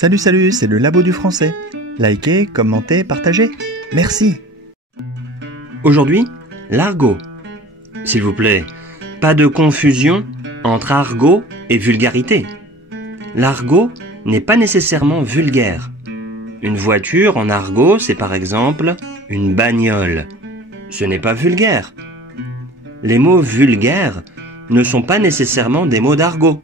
Salut, c'est le Labo du Français. Likez, commentez, partagez. Merci. Aujourd'hui, l'argot. S'il vous plaît, pas de confusion entre argot et vulgarité. L'argot n'est pas nécessairement vulgaire. Une voiture en argot, c'est par exemple une bagnole. Ce n'est pas vulgaire. Les mots vulgaires ne sont pas nécessairement des mots d'argot.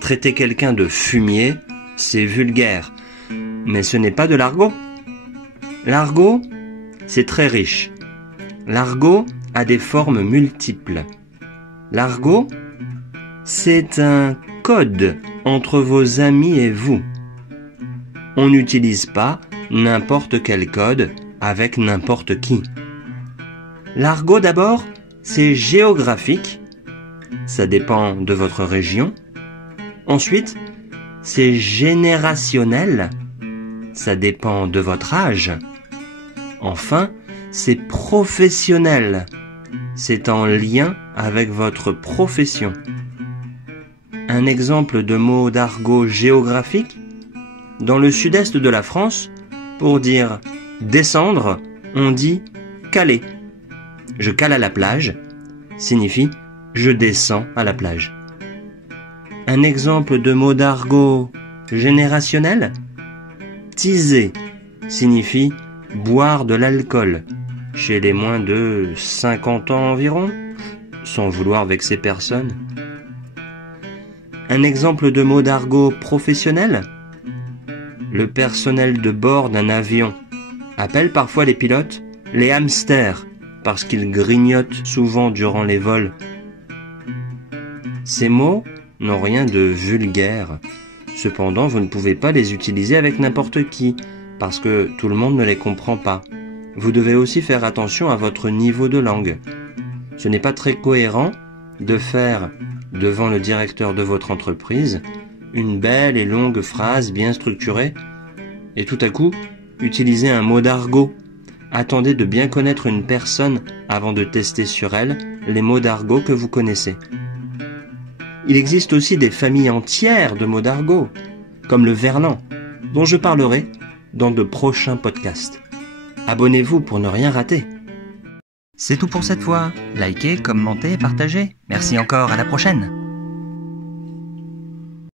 Traiter quelqu'un de fumier, c'est vulgaire, mais ce n'est pas de l'argot. L'argot, c'est très riche. L'argot a des formes multiples. L'argot, c'est un code entre vos amis et vous. On n'utilise pas n'importe quel code avec n'importe qui. L'argot d'abord, c'est géographique. Ça dépend de votre région. Ensuite, c'est générationnel. Ça dépend de votre âge. Enfin, c'est professionnel. C'est en lien avec votre profession. Un exemple de mot d'argot géographique. Dans le sud-est de la France, pour dire descendre, on dit caler. Je cale à la plage signifie je descends à la plage. Un exemple de mot d'argot générationnel. Teaser signifie boire de l'alcool chez les moins de 50 ans environ, sans vouloir vexer personne. Un exemple de mot d'argot professionnel. Le personnel de bord d'un avion appelle parfois les pilotes les hamsters parce qu'ils grignotent souvent durant les vols. Ces mots n'ont rien de vulgaire. Cependant, vous ne pouvez pas les utiliser avec n'importe qui, parce que tout le monde ne les comprend pas. Vous devez aussi faire attention à votre niveau de langue. Ce n'est pas très cohérent de faire, devant le directeur de votre entreprise, une belle et longue phrase bien structurée, et tout à coup, utiliser un mot d'argot. Attendez de bien connaître une personne avant de tester sur elle les mots d'argot que vous connaissez. Il existe aussi des familles entières de mots d'argot, comme le verlan, dont je parlerai dans de prochains podcasts. Abonnez-vous pour ne rien rater. C'est tout pour cette fois. Likez, commentez, partagez. Merci encore, à la prochaine.